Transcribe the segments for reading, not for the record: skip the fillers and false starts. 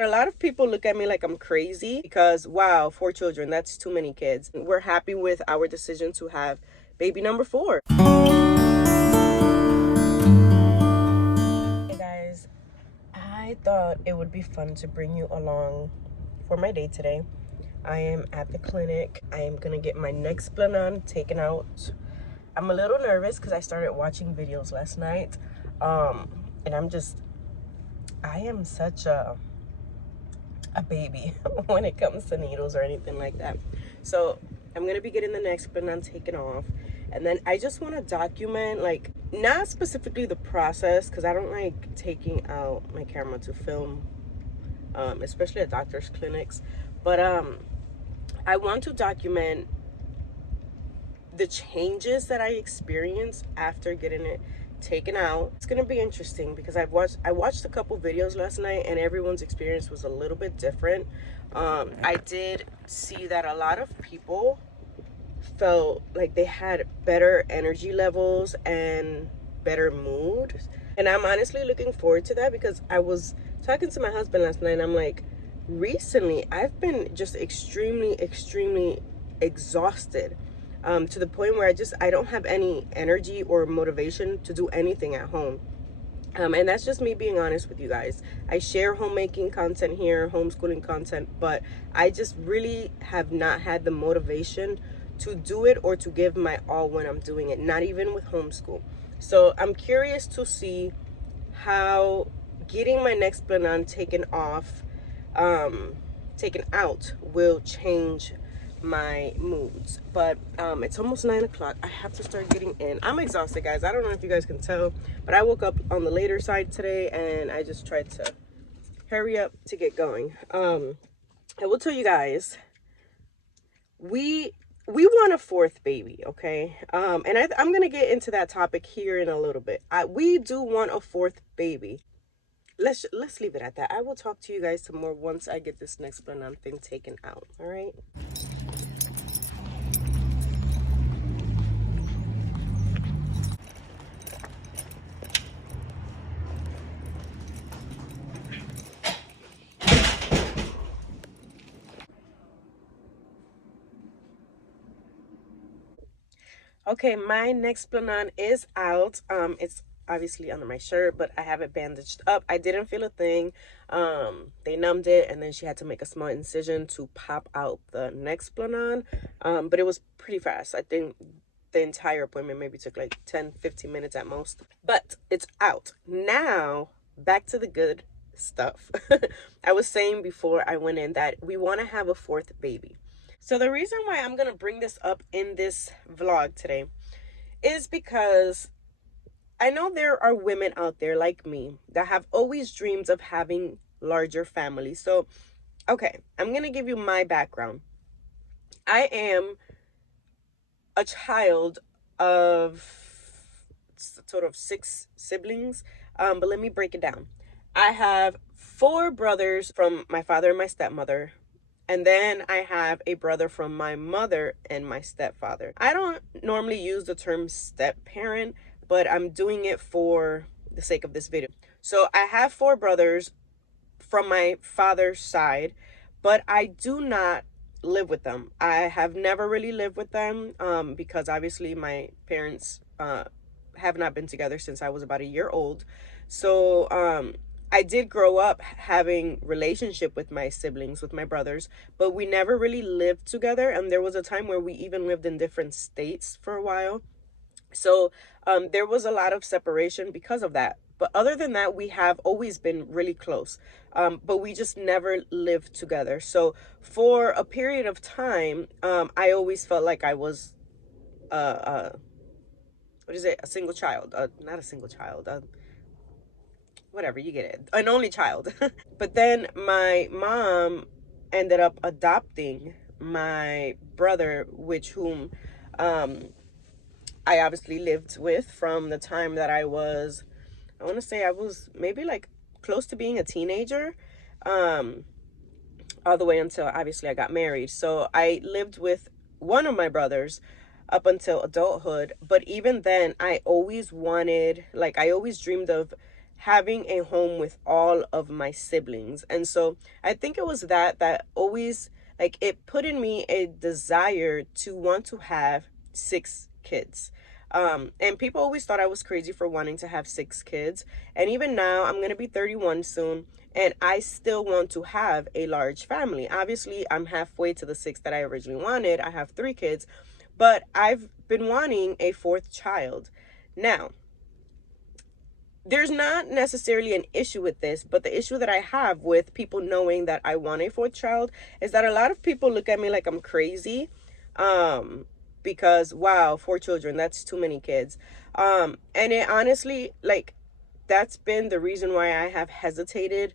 A lot of people look at me like I'm crazy because, wow, 4 children, that's too many kids. We're happy with our decision to have baby number 4. Hey guys, I thought it would be fun to bring you along for my day today. I am at the clinic. I am gonna get my nexplanon taken out. I'm a little nervous because I started watching videos last night. And I am such a baby when it comes to needles or anything like that. So I'm gonna be getting the nexplanon taken off, and then I just want to document, like, not specifically the process, because I don't like taking out my camera to film, especially at doctors' clinics, but I want to document the changes that I experienced after getting it taken out. It's gonna be interesting because I watched a couple videos last night, and everyone's experience was a little bit different. I did see that a lot of people felt like they had better energy levels and better mood, and I'm honestly looking forward to that because I was talking to my husband last night, and I'm like, recently I've been just extremely exhausted, to the point where I don't have any energy or motivation to do anything at home. And that's just me being honest with you guys. I share homemaking content here, homeschooling content, but I just really have not had the motivation to do it or to give my all when I'm doing it, not even with homeschool. So I'm curious to see how getting my nexplanon taken out will change my moods. But it's almost 9 o'clock. I have to start getting in. I'm exhausted, guys. I don't know if you guys can tell, but I woke up on the later side today, and I just tried to hurry up to get going. I will tell you guys, we want a 4th baby, okay? And I'm gonna get into that topic here in a little bit. We do want a 4th baby. Let's leave it at that. I will talk to you guys some more once I get this nexplanon thing taken out. All right. Okay, my nexplanon is out. It's obviously under my shirt, but I have it bandaged up. I didn't feel a thing. They numbed it, and then she had to make a small incision to pop out the nexplanon. But it was pretty fast. I think the entire appointment maybe took like 10-15 minutes at most. But it's out. Now, back to the good stuff. I was saying before I went in that we want to have a 4th baby. So the reason why I'm going to bring this up in this vlog today is because I know there are women out there like me that have always dreamed of having larger families. So, okay, I'm going to give you my background. I am a child of a total of 6 siblings, but let me break it down. I have 4 brothers from my father and my stepmother. And then I have a brother from my mother and my stepfather. I don't normally use the term step parent, but I'm doing it for the sake of this video. So I have 4 brothers from my father's side, but I do not live with them. I have never really lived with them, because obviously my parents have not been together since I was about a year old. So I did grow up having relationship with my siblings, with my brothers, but we never really lived together. And there was a time where we even lived in different states for a while. So there was a lot of separation because of that. But other than that, we have always been really close, but we just never lived together. So for a period of time, I always felt like I was, what is it? A single child, not a single child, whatever, you get it, an only child. But then my mom ended up adopting my brother, whom I obviously lived with from the time that I want to say I was maybe like close to being a teenager, all the way until obviously I got married. So I lived with one of my brothers up until adulthood. But even then, I always dreamed of having a home with all of my siblings. And so I think it was that always, like, it put in me a desire to want to have 6 kids. And people always thought I was crazy for wanting to have 6 kids. And even now, I'm going to be 31 soon, and I still want to have a large family. Obviously, I'm halfway to the 6 that I originally wanted. I have 3 kids, but I've been wanting a 4th child. Now, there's not necessarily an issue with this, but the issue that I have with people knowing that I want a 4th child is that a lot of people look at me like I'm crazy. Because wow, 4 children, that's too many kids. And it honestly, like, that's been the reason why I have hesitated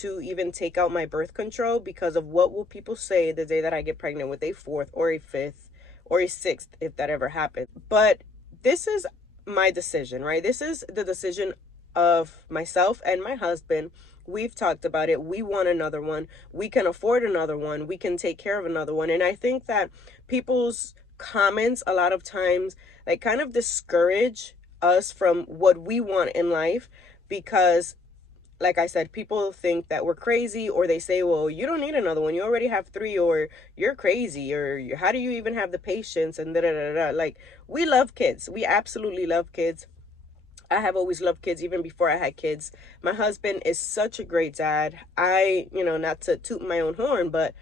to even take out my birth control, because of what will people say the day that I get pregnant with a 4th or a 5th or a 6th, if that ever happens. But this is my decision, right? This is the decision of myself and my husband. We've talked about it. We want another one. We can afford another one. We can take care of another one. And I think that people's comments a lot of times, like, kind of discourage us from what we want in life, because, like I said, people think that we're crazy, or they say, well, you don't need another one, you already have 3, or you're crazy, or how do you even have the patience, and da da da da. Like, we love kids. We absolutely love kids. I have always loved kids even before I had kids. My husband is such a great dad. Not to toot my own horn, but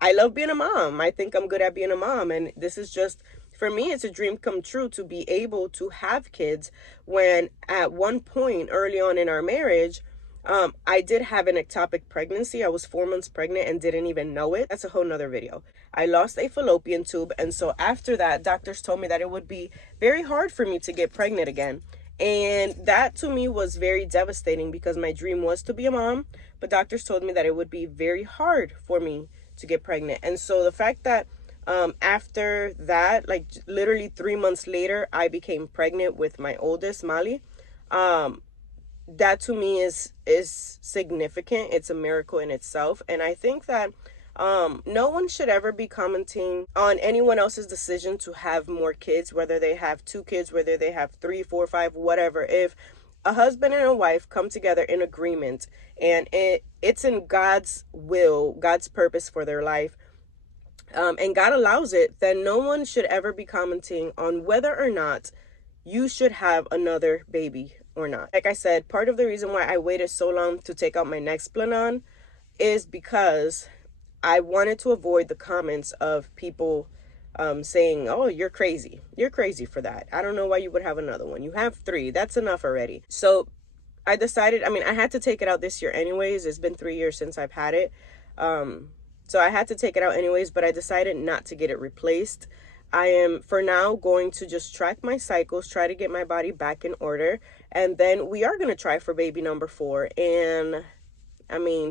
I love being a mom. I think I'm good at being a mom. And this is just, for me, it's a dream come true to be able to have kids, when at one point early on in our marriage, I did have an ectopic pregnancy. I was 4 months pregnant and didn't even know it. That's a whole nother video. I lost a fallopian tube. And so after that, doctors told me that it would be very hard for me to get pregnant again. And that to me was very devastating, because my dream was to be a mom, but doctors told me that it would be very hard for me to get pregnant. And so the fact that after that, like literally 3 months later, I became pregnant with my oldest, Mali, that to me is significant. It's a miracle in itself. And I think that no one should ever be commenting on anyone else's decision to have more kids, whether they have 2 kids, whether they have 3, 4, 5, whatever. If a husband and a wife come together in agreement, and it's in God's will, God's purpose for their life, and God allows it, then no one should ever be commenting on whether or not you should have another baby or not. Like I said, part of the reason why I waited so long to take out my nexplanon is because I wanted to avoid the comments of people saying, oh, you're crazy. You're crazy for that. I don't know why you would have another one. You have 3. That's enough already. So I decided, I had to take it out this year anyways. It's been 3 years since I've had it. So I had to take it out anyways, but I decided not to get it replaced. I am, for now, going to just track my cycles, try to get my body back in order. And then we are going to try for baby number 4. And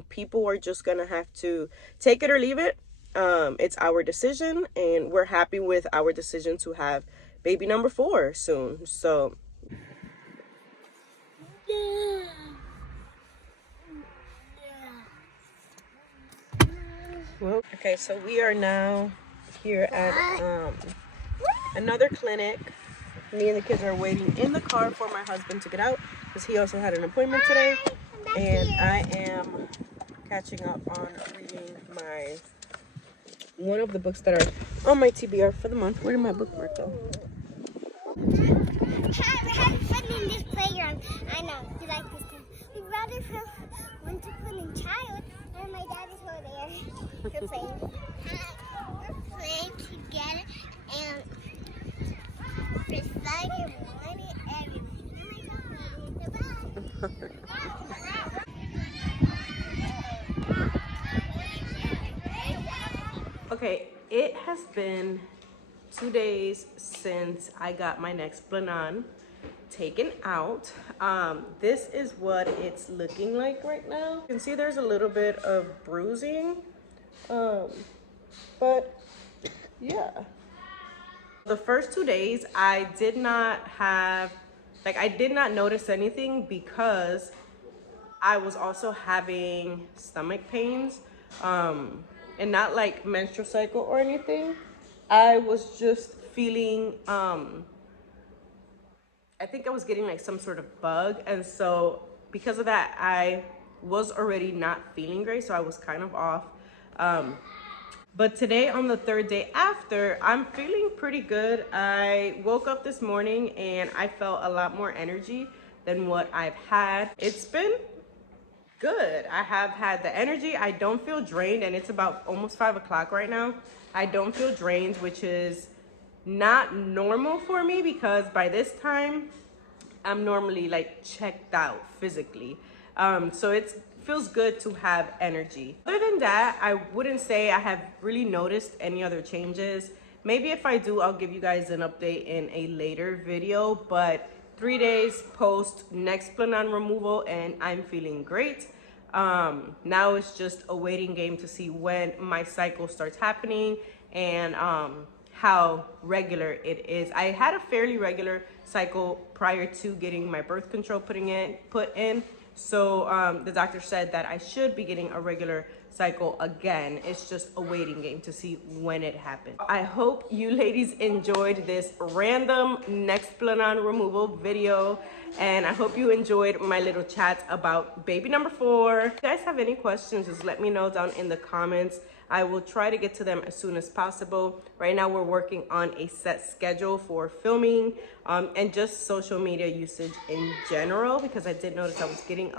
people are just going to have to take it or leave it. It's our decision, and we're happy with our decision to have baby number 4 soon. So okay, so we are now here at another clinic. Me and the kids are waiting in the car for my husband to get out, because he also had an appointment today. And I am catching up on reading one of the books that are on my TBR for the month. Where did my bookmark go? We're having fun in this playground. I know, you like this too. We'd rather want to put in child, and my dad is over there. We're playing. We're playing together, and beside your money, Okay, it has been 2 days since I got my nexplanon taken out. This is what it's looking like right now. You can see there's a little bit of bruising, but yeah. The first 2 days I did not notice anything, because I was also having stomach pains, and not like menstrual cycle or anything. I was just feeling, I think I was getting like some sort of bug. And so because of that, I was already not feeling great, so I was kind of off. But today, on the third day after, I'm feeling pretty good. I woke up this morning and I felt a lot more energy than what I've had. It's been good. I have had the energy. I don't feel drained, and it's about almost 5 o'clock right now. I don't feel drained, which is not normal for me because by this time I'm normally like checked out physically. So it feels good to have energy. Other than that, I wouldn't say I have really noticed any other changes. Maybe if I do, I'll give you guys an update in a later video, but 3 days post nexplanon removal and I'm feeling great. Now it's just a waiting game to see when my cycle starts happening and how regular it is. I had a fairly regular cycle prior to getting my birth control put in. So the doctor said that I should be getting a regular cycle again. It's just a waiting game to see when it happens. I hope you ladies enjoyed this random nexplanon removal video, and I hope you enjoyed my little chat about baby number 4. If you guys have any questions, just let me know down in the comments. I will try to get to them as soon as possible. Right now we're working on a set schedule for filming and just social media usage in general, because I did notice I was getting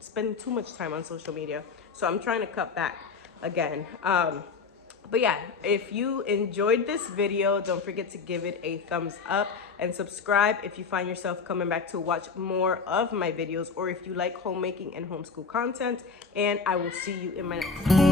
spending too much time on social media. So I'm trying to cut back again. But yeah, if you enjoyed this video, don't forget to give it a thumbs up and subscribe if you find yourself coming back to watch more of my videos, or if you like homemaking and homeschool content. And I will see you in my next video.